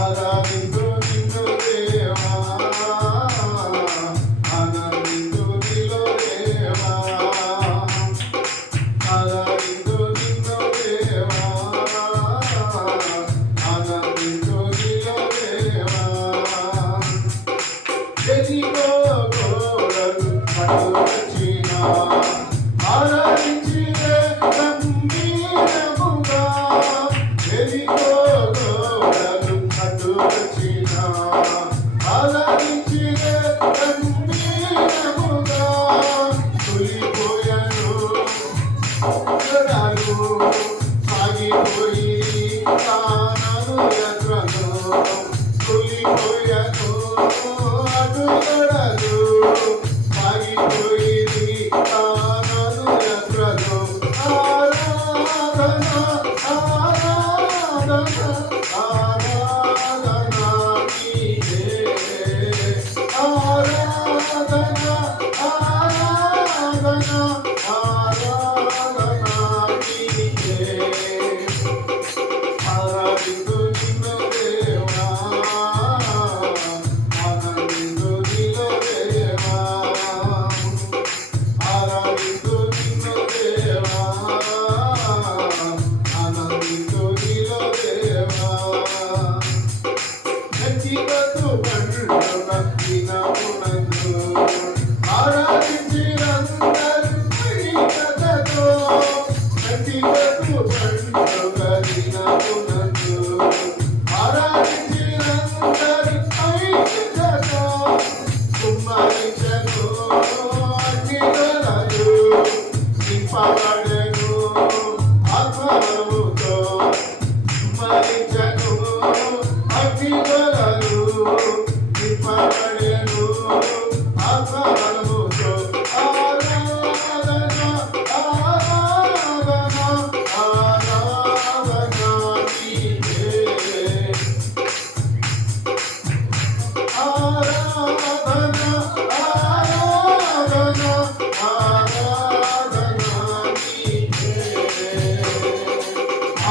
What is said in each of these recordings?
ఆరాధించు నిన్ను దేవా, ఆనందించు నీలో దేవా, ఆరాధించు నిన్ను దేవా, ఆనందించు నీలో దేవా. ఎదిగో గోడలు పట్టుకొచ్చినా ఆరాధించిరే గంభీరముగా, ఎదిగో గోడలు పట్టుకొచ్చినా ఆరాధించిరే గంభీరముగా, తులిపోయను జనాలు సాగిపోయి కానను యాత్రను, తులిపోయను అడుగడలు సాగిపోయి కానను యాత్రను. ఆరాధన ఆరాధన ఆరాధన నీకే, ఆరాధన ఆరాధన ఆరాధన నీకే. ఆరాధించు నిన్ను దేవా, ఆనందించు నీలో దేవా, ఆరాధించు నిన్ను దేవా, ఆనందించు నీలో దేవా. వ్యక్తిగత పండుగ దినమునందు ఆరాధించినందరూ ఐక్యతతో, వ్యక్తిగత పండుగ దినమునందు ఆరాధించినందరూ ఐక్యతతో, కుమ్మరించను అగ్నిగణలు నింపబడెను ఆత్మబలముతో, కుమ్మరించను అగ్నిగణలు నింపబడెను ఆత్మబలముతో. ఆరాధన ఆరాధన ఆరాధన నీకే, ఆరాధన ఆరాధన ఆరాధన నీకే.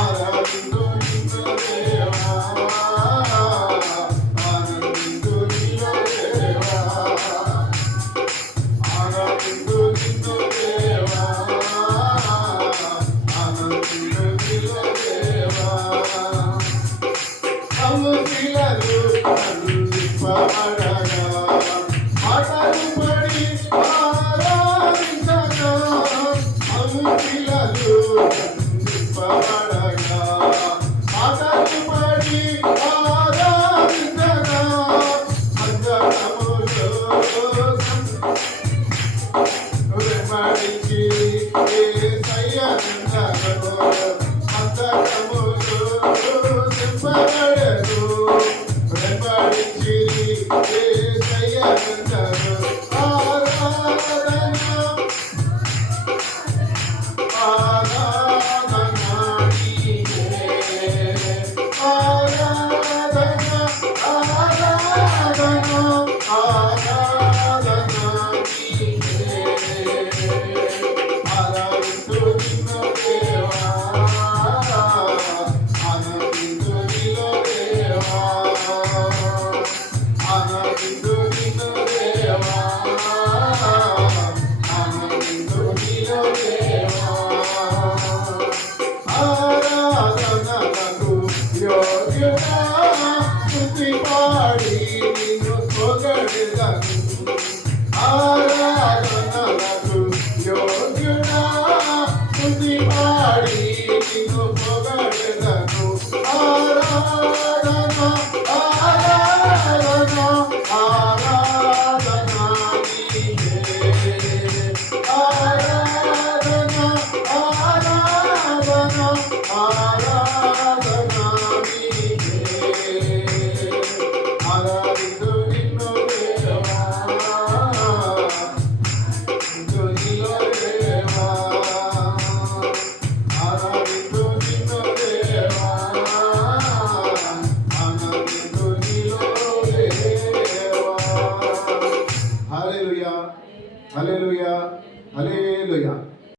ఆరాధించు నిన్ను దేవా, ఆనందించు నీలో దేవా, ఆరాధించు నిన్ను దేవా, ఆనందించు నీలో దేవా. అమృతులను అందింపబడగా మాటలు పడి ఆరాధించగా, అమృతులను అందింపబడగా మాటలు పడి ఆరాధించగా, అంతరములో వెంబడించి యేసయ్యను అంతరములో వెంబడెను, వెంబడించి యేసయ్యను. ఆరాధన ఆరాధన నీకే, ఆరాధన ఆరాధన ఆరాధన నీకే. ఆరాధించు నిన్ను దేవా, ఆనందించు నీలో దేవా, ఆనందించు నిన్ను దేవా, ఆనందించు నీలో దేవా. ఆరాధనలకు యోగ్యుడా స్తుతి పాడి నిన్ను పొగడెదను, ఆరాధనలకు యోగ్యుడా స్తుతి పాడి నిన్ను పొగడెదను. ఆరాధన ఆరాధన ఆరాధన నీకే, ఆరాధన ఆరాధన ఆరాధన